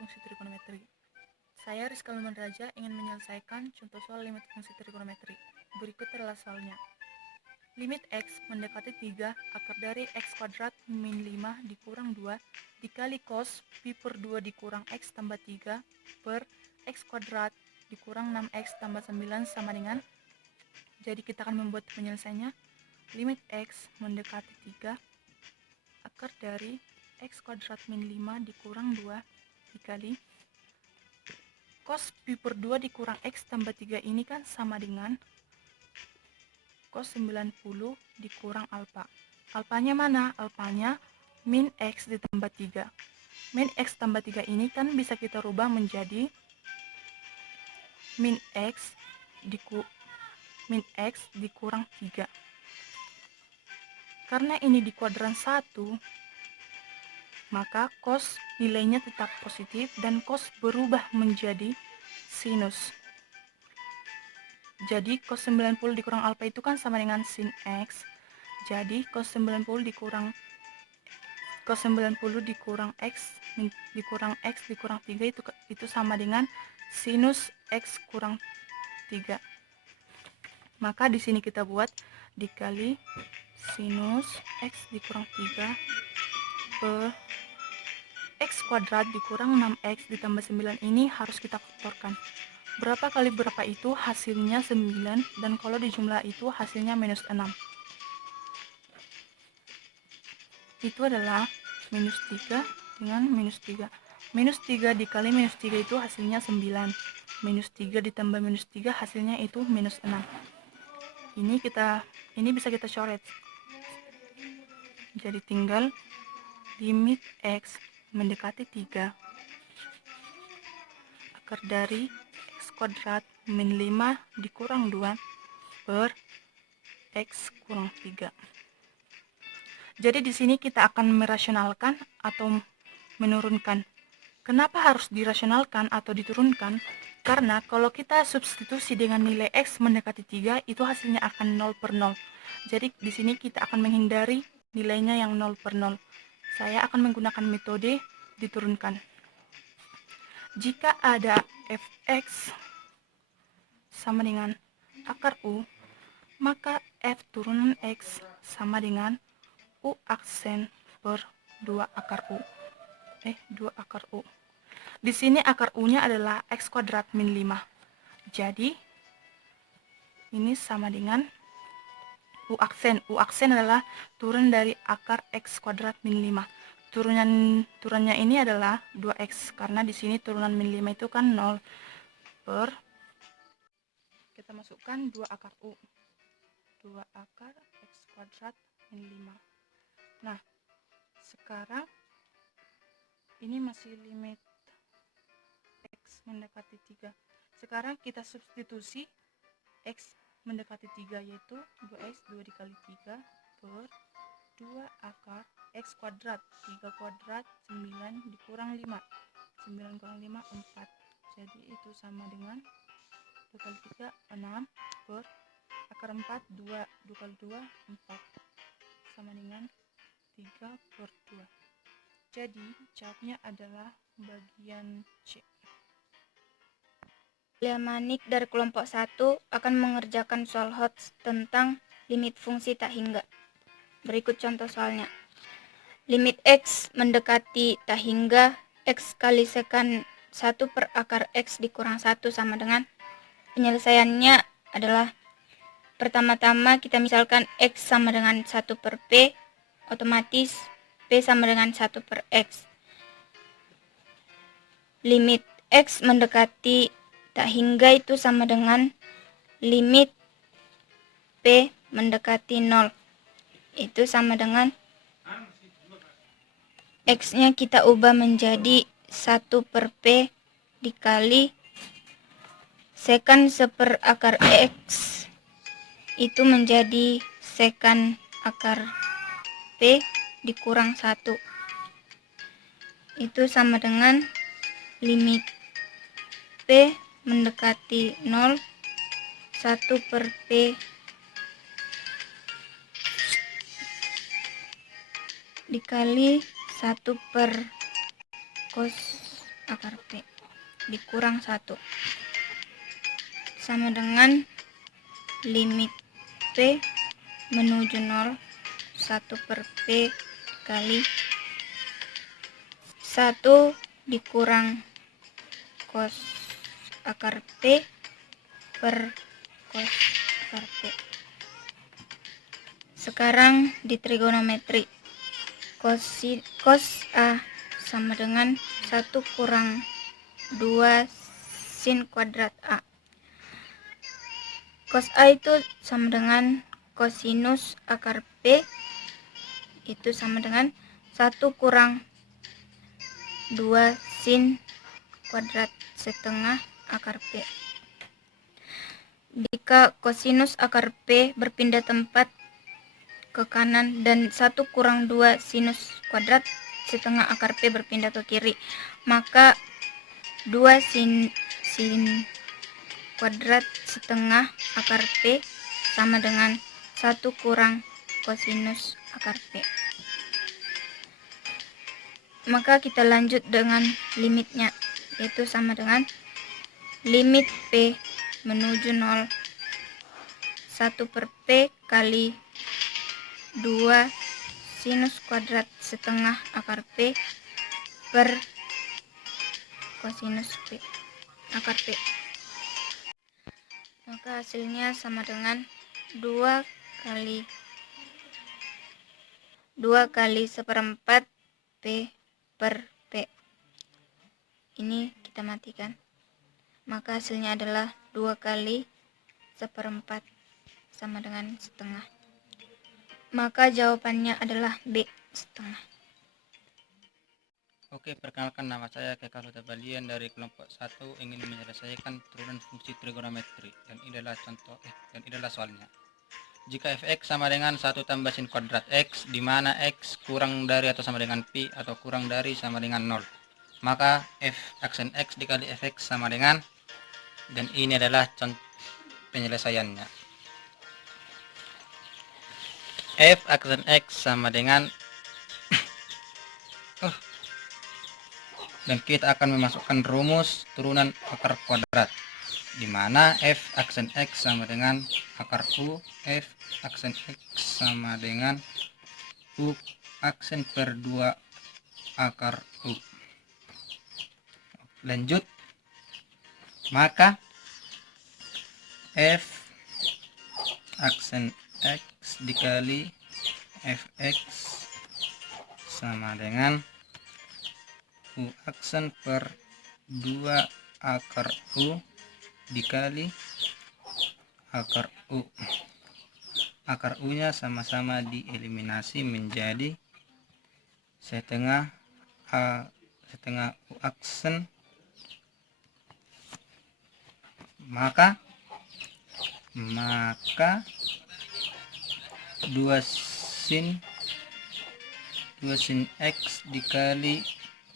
fungsi trigonometri. Saya Rizka Luman Raja ingin menyelesaikan contoh soal limit fungsi trigonometri. Berikut adalah soalnya. Limit X mendekati 3 akar dari X kuadrat min 5 dikurang 2 dikali cos pi per 2 dikurang X tambah 3 per X kuadrat dikurang 6X tambah 9 sama dengan. Jadi kita akan membuat penyelesaiannya. Limit X mendekati 3 akar dari X kuadrat min 5 dikurang 2 dikali cos pi per 2 dikurang X tambah 3 ini kan sama dengan cos 90 dikurang alfa. Alfanya mana? Alfanya min X ditambah 3. Min X tambah 3 ini kan bisa kita rubah menjadi min X dikurang 3. Karena ini di kuadran 1, maka cos nilainya tetap positif dan cos berubah menjadi sinus. Jadi cos 90 dikurang alfa itu kan sama dengan sin X. Jadi cos 90 dikurang X dikurang 3 itu sama dengan sinus X kurang 3. Maka di sini kita buat dikali sinus X dikurang 3 per X kuadrat dikurang 6X ditambah 9 ini harus kita faktorkan. Berapa kali berapa itu hasilnya 9 dan kalau dijumlah itu hasilnya minus 6. Itu adalah minus 3 dengan minus 3. Minus 3 dikali minus 3 itu hasilnya 9. Minus 3 ditambah minus 3 hasilnya itu minus 6. Ini bisa kita coret. Jadi tinggal limit X mendekati 3 akar dari X kuadrat min 5 dikurang 2 per X kurang 3. Jadi di sini kita akan merasionalkan atau menurunkan. Kenapa harus dirasionalkan atau diturunkan? Karena kalau kita substitusi dengan nilai X mendekati 3, itu hasilnya akan 0 per 0. Jadi di sini kita akan menghindari nilainya yang 0 per 0. Saya akan menggunakan metode diturunkan. Jika ada fx sama dengan akar U, maka f turunan X sama dengan U aksen per 2 akar U. 2 akar U. Di sini akar U-nya adalah X kuadrat min 5. Jadi, ini sama dengan U aksen. U aksen adalah turun dari akar X kuadrat min 5. Turunnya ini adalah 2X, karena di sini turunan min 5 itu kan 0 per, kita masukkan 2 akar U. 2 akar X kuadrat min 5. Nah, sekarang ini masih limit X mendekati 3. Sekarang kita substitusi X mendekati 3, yaitu 2X 2 dikali 3 per 2 akar X kuadrat 3 kuadrat 9 dikurang 5. 9 kurang 5 4. Jadi itu sama dengan 2 kali 3 6 per akar 4 2 kali 2 4 sama dengan 3 per 2. Jadi jawabnya adalah bagian C. Manik dari kelompok 1 akan mengerjakan soal HOTS tentang limit fungsi tak hingga. Berikut contoh soalnya. Limit X mendekati tak hingga X kali sekan 1 per akar X dikurang 1 sama dengan. Penyelesaiannya adalah pertama-tama kita misalkan X sama dengan 1 per P, otomatis P sama dengan 1 per X. Limit X mendekati tak hingga itu sama dengan limit P mendekati 0. Itu sama dengan X-nya kita ubah menjadi 1 per P dikali sekan seper akar X itu menjadi sekan akar P dikurang 1. Itu sama dengan limit P mendekati 0 1 per P dikali 1 per cos akar P dikurang 1 sama dengan limit P menuju 0 1 per P kali 1 dikurang cos akar P per cos akar P. Sekarang di trigonometri, cos A sama dengan 1 kurang 2 sin kuadrat A. Cos A itu sama dengan kosinus akar P, itu sama dengan 1 kurang 2 sin kuadrat setengah akar P. Jika kosinus akar P berpindah tempat ke kanan dan 1 kurang 2 sinus kuadrat setengah akar P berpindah ke kiri, maka 2 sin kuadrat setengah akar P sama dengan 1 kurang kosinus akar P. Maka kita lanjut dengan limitnya, yaitu sama dengan limit P menuju 0 1 per P kali 2 sinus kuadrat setengah akar P per kosinus P akar P. Maka hasilnya sama dengan 2 kali seperempat P per P. Ini kita matikan. Maka hasilnya adalah 2 kali seperempat sama dengan setengah. Maka jawabannya adalah B, setengah. Oke, perkenalkan, nama saya Kekal Hutabalian dari kelompok 1 ingin menyelesaikan turunan fungsi trigonometri, dan ini adalah soalnya. Jika fx sama dengan 1 tambah sin kuadrat x, di mana x kurang dari atau sama dengan pi atau kurang dari sama dengan 0, maka f aksen x dikali fx sama dengan, dan ini adalah contoh penyelesaiannya. F aksen x sama dengan dan kita akan memasukkan rumus turunan akar kuadrat, di mana f aksen x sama dengan akar u, f aksen x sama dengan u aksen per 2 akar u. Lanjut, maka f aksen x dikali fx sama dengan u aksen per 2 akar u dikali akar u. Akar u nya sama-sama dieliminasi menjadi setengah u aksen, maka 2 sin x dikali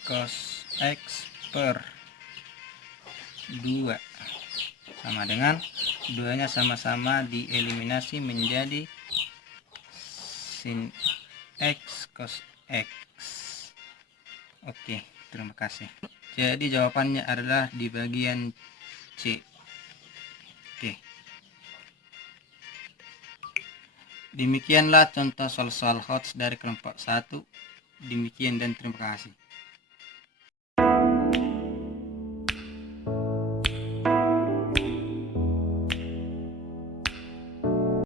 cos x per 2 sama dengan 2 nya sama-sama dieliminasi menjadi sin x cos x. Oke, terima kasih. Jadi jawabannya adalah di bagian C. Oke, demikianlah contoh soal-soal HOTS dari kelompok 1. Demikian dan terima kasih.